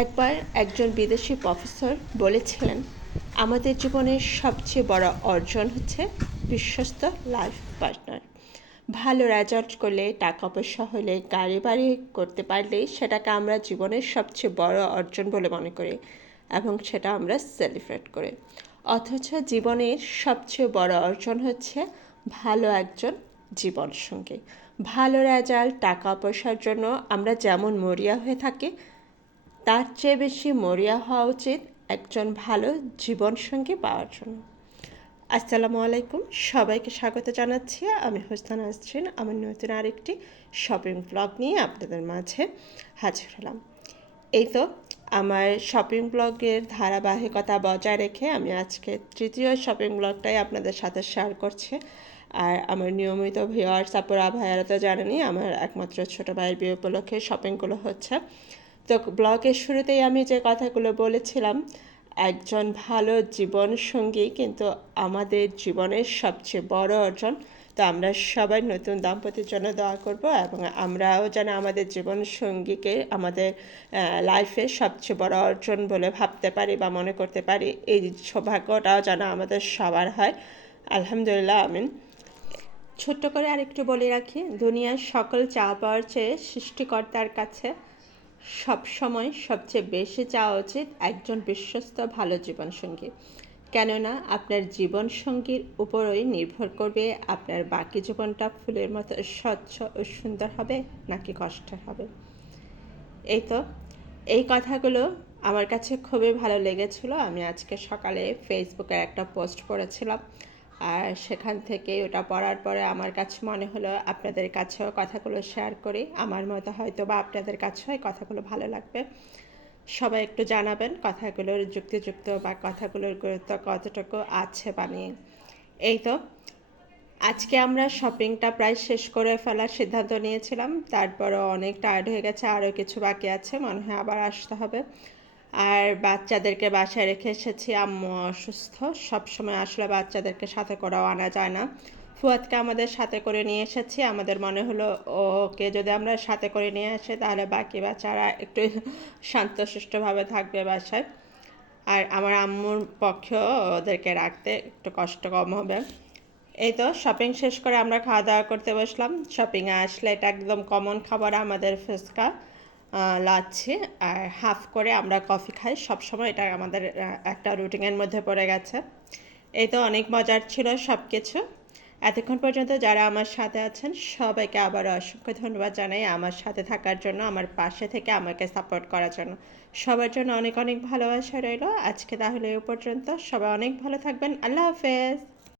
একবার একজন বিদেশি প্রফেসর বলেছিলেন, আমাদের জীবনের সবচেয়ে বড় অর্জন হচ্ছে বিশ্বস্ত লাইফ পার্টনার। ভালো রেজাল্ট করলে টাকা পয়সা হলে গাড়ি বাড়ি করতে পারলে সেটাকে আমরা জীবনের সবচেয়ে বড় অর্জন বলে মনে করি এবং সেটা আমরা সেলিব্রেট করি। অথচ জীবনের সবচেয়ে বড় অর্জন হচ্ছে ভালো একজন জীবন জীবনসঙ্গী। ভালো রেজাল্ট টাকা পয়সার জন্য আমরা যেমন মরিয়া হয়ে থাকি তার চেয়ে বেশি মরিয়া হওয়া উচিত একজন ভালো জীবনসঙ্গী পাওয়ার জন্য। আসসালামু আলাইকুম। সবাইকে স্বাগত জানাচ্ছি। আমি হোসনান আসছেন আমার নতুন আরেকটি শপিং ব্লগ নিয়ে আপনাদের মাঝে হাজির হলাম। এই তো আমার শপিং ব্লগের ধারাবাহিকতা বজায় রেখে আমি আজকে তৃতীয় শপিং ব্লগটাই আপনাদের সাথে শেয়ার করছি। আর আমার নিয়মিত ভিওয়ার্স আপুরা, ভাইয়ারা তো জানেনি আমার একমাত্র ছোটো ভাইয়ের বিয়ে উপলক্ষে শপিংগুলো হচ্ছে। তো ব্লগের শুরুতেই আমি যে কথাগুলো বলেছিলাম, একজন ভালো জীবন সঙ্গী কিন্তু আমাদের জীবনের সবচেয়ে বড় অর্জন। তো আমরা সবাই নতুন দাম্পত্যের জন্য দোয়া করব এবং আমরাও যেন আমাদের জীবন সঙ্গীকে আমাদের লাইফের সবচেয়ে বড় অর্জন বলে ভাবতে পারি বা মনে করতে পারি। এই সৌভাগ্যটাও যেন আমাদের সবার হয়। আলহামদুলিল্লাহ, আমিন। ছোট্ট করে আরেকটু বলে রাখি, দুনিয়ার সকল চা পাওয়ার চেয়ে সৃষ্টিকর্তার কাছে সব সময় সবচেয়ে বেশি চাওয়া উচিত একজন বিশ্বস্ত ভালো জীবনসঙ্গী। কেননা, আপনার জীবনসঙ্গীর উপরই নির্ভর করবে আপনার বাকি জীবনটা ফুলের মতো স্বচ্ছ ও সুন্দর হবে নাকি কষ্টের হবে। এই তো, এই কথাগুলো আমার কাছে খুবই ভালো লেগেছিল। আমি আজকে সকালে ফেসবুকে একটা পোস্ট পড়েছিলাম। আর সেখান থেকে ওটা পড়ার পরে আমার কাছে মনে হলো আপনাদের কাছেও কথাগুলো শেয়ার করি। আমার মতো হয়তো বা আপনাদের কাছেও কথাগুলো ভালো লাগবে। সবাই একটু জানাবেন কথাগুলোর যুক্তিযুক্ত বা কথাগুলোর গুরুত্ব কতটুকু আছে বানিয়ে এই তো, আজকে আমরা শপিংটা প্রায় শেষ করে ফেলার সিদ্ধান্ত নিয়েছিলাম। তারপরও অনেক টায়ার্ড হয়ে গেছে, আরও কিছু বাকি আছে, মনে হয় আবার আসতে হবে। আর বাচ্চাদেরকে বাসায় রেখে এসেছি। আম্মু অসুস্থ। সবসময় আসলে বাচ্চাদেরকে সাথে করেও আনা যায় না। ফুয়াদকে আমাদের সাথে করে নিয়ে এসেছি। আমাদের মনে হলো ওকে যদি আমরা সাথে করে নিয়ে আসি, তাহলে বাকি বাচ্চারা একটু শান্ত শান্তশিষ্টভাবে থাকবে বাসায়। আর আমার আম্মুর পক্ষেও ওদেরকে রাখতে একটু কষ্ট কম হবে। এই তো শপিং শেষ করে আমরা খাওয়া দাওয়া করতে বসলাম। শপিংয়ে আসলে এটা একদম কমন খাবার আমাদের ফুচকা। লাচ্ছি আর হাফ করে আমরা কফি খাই। সবসময় এটা আমাদের একটা রুটিনের মধ্যে পড়ে গেছে। এই তো অনেক মজার ছিল সব কিছু এতক্ষণ পর্যন্ত যারা আমার সাথে আছেন, সবাইকে আবার অসংখ্য ধন্যবাদ জানাই আমার সাথে থাকার জন্য, আমার পাশে থেকে আমাকে সাপোর্ট করার জন্য। সবার জন্য অনেক অনেক ভালোবাসা রইল। আজকে তাহলে এ পর্যন্ত। সবাই অনেক ভালো থাকবেন। আল্লাহ হাফেজ।